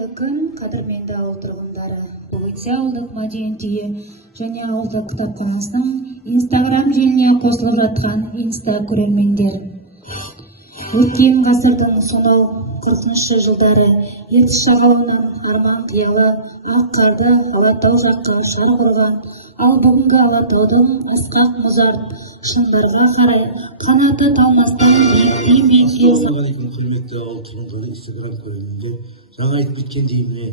Бүгінгі күн қадірменді ауыл тұрғындары. Өгітсе ауылдық мәдениет үйі және ауылдық кітапханасының Инстаграм желіне қосылып жатқан көрермендер. Өткен ғасырдың сонау 40-шы жылдары Ертіс жағалауынан арман қиялы ақ қарды Алатау жаққа шарқ ұрған, ал бүгінгі Алатаудың асқақ мұзарт шыңдарға қарай қанаты талмастан биіктей. Ассалаумағалейкум, құрметті ауыл тұрғындары, Инстаграм көрермендер. Жаңа айтып кеткендей, міне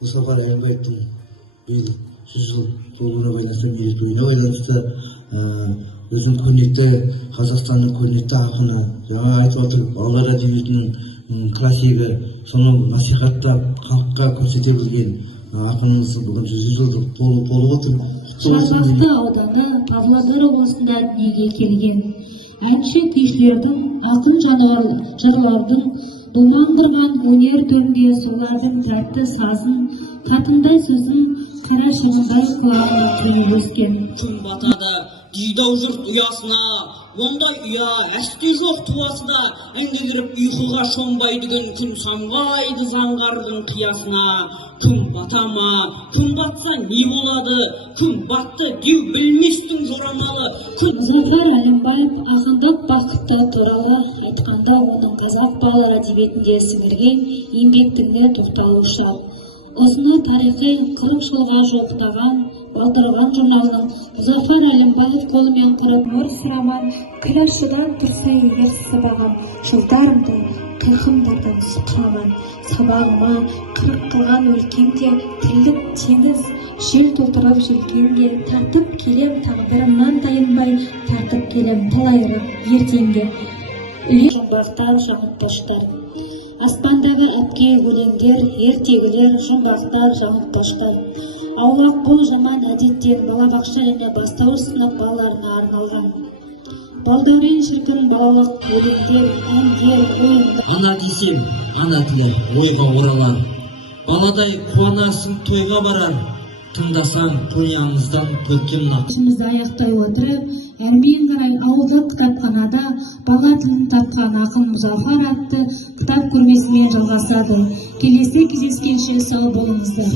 Мұстафа Райымбаевтың биыл 100 жыл толуына байланысты, мерейтойына байланысты өзінің көрнекті Қазақстанның көрнекті ақыны, жаңа айтып отыр, балалар әдебиетінің классигі, соны насихаттап, халыққа көрсете білген ақынымыздың бүгін 100 жылдық толып отыр. Шарбақты ауданы Павлодар облысында дүниеге келген әнші күйшілердің, ақын жырлардың думандырған өнер төрінде солардың тәтті сазын, қатындай сөзін қара шыңындай құлағына құйып өскен. Күн батады, дүйдау жұрт ұясына, ондай ұя әсте жоқ туасына, әнге кіріп ұйқыға шомбайды күн самғайды заңғардың қиясына. Күн бата ма, күн батса не болады, күн батты деу білместің жорамалы. Мұзафар Әлімбаев ақындық бақытты туралы айтқанда оның қазақ балалар әдебиетінде сіңірген еңбектігіне тоқталу шарт. Осыны тарихи 40 жылға жуықтаған Балдырған журналының Мұзафар Әлімбаев қолымен құрып орыс роман «Күләшідан тұрса егер сыбағам, жылдарымды қиқымдардан сұқыраман, сабағыма қырық қылған өлкемде тілдік теңіз, жел толтырып желкенге, тартып келем тағдырымнан тайынбай, тартып келем талайырып ертеңге. Жұмбақтар, жаңылтпаштар. Аспандағы әпке өлеңдер, ертегілер, жұмбақтар, жаңылтпаштар. Аулақ бұл жаман әдеттен балабақша және бастауыш сынып балаларына арналған. Балдаумен шіркін балалық өлеңдер, әндер, ойындар. Ана десем, ана тілер ойға оралар. Баладай қуанасың тойға барар. Тыңдасаң қойаңыздан көркем нақ. Ішімізді аяқтай отырып, әрмен қарай ауылдық кітапханада бала тілін тапқан ақын Мұзафар атты кітап көрмесімен жалғасады. Келесі кездескенше сау болыңыздар.